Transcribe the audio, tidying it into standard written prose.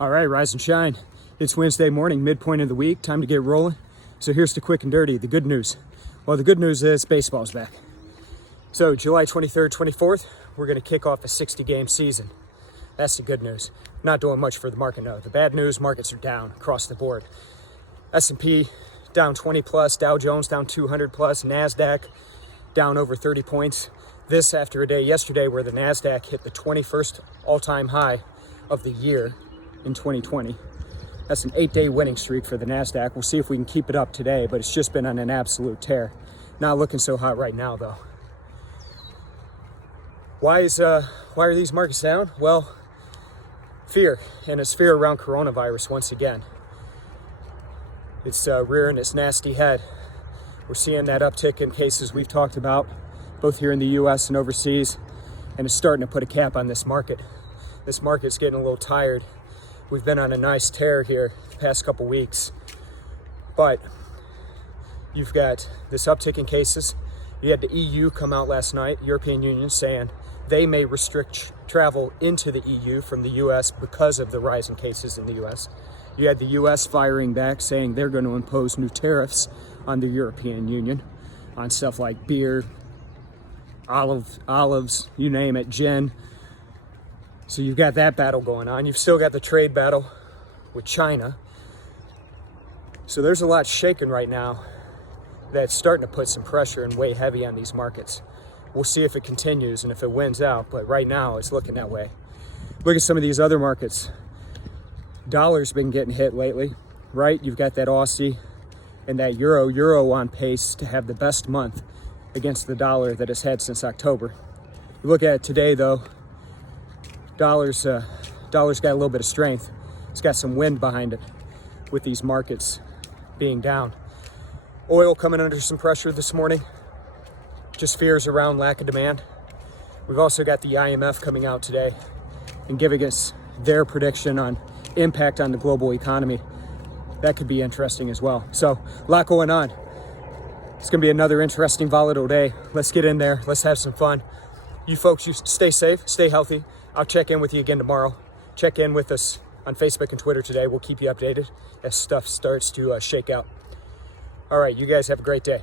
All right, rise and shine. It's Wednesday morning, midpoint of the week, time to get rolling. So here's the quick and dirty, the good news. Well, the good news is baseball's back. So July 23rd, 24th, we're gonna kick off a 60-game season. That's the good news. Not doing much for the market, no. The bad news, markets are down across the board. S&P down 20 plus, Dow Jones down 200 plus, NASDAQ down over 30 points. This after a day yesterday where the NASDAQ hit the 21st all-time high of the year in 2020. That's an 8-day winning streak for the NASDAQ. We'll see if we can keep it up today, but it's just been on an absolute tear. Not looking so hot right now, though. Why are these markets down? Well, fear, and it's fear around coronavirus once again. It's rearing its nasty head. We're seeing that uptick in cases we've talked about, both here in the US and overseas, and it's starting to put a cap on this market. This market's getting a little tired. We've been on a nice tear here the past couple weeks, but you've got this uptick in cases. You had the EU come out last night, European Union, saying they may restrict travel into the EU from the US because of the rise in cases in the US. You had the US firing back, saying they're going to impose new tariffs on the European Union on stuff like beer, olives, you name it, gin. So you've got that battle going on. You've still got the trade battle with China. So there's a lot shaking right now that's starting to put some pressure and weigh heavy on these markets. We'll see if it continues and if it wins out, but right now it's looking that way. Look at some of these other markets. Dollar's been getting hit lately, right? You've got that Aussie and that Euro on pace to have the best month against the dollar that it's had since October. You look at it today though, dollar's got a little bit of strength. It's got some wind behind it with these markets being down. Oil coming under some pressure this morning. Just fears around lack of demand. We've also got the IMF coming out today and giving us their prediction on impact on the global economy. That could be interesting as well. So a lot going on. It's gonna be another interesting, volatile day. Let's get in there. Let's have some fun. You folks, you stay safe, stay healthy. I'll check in with you again tomorrow. Check in with us on Facebook and Twitter today. We'll keep you updated as stuff starts to shake out. All right, you guys have a great day.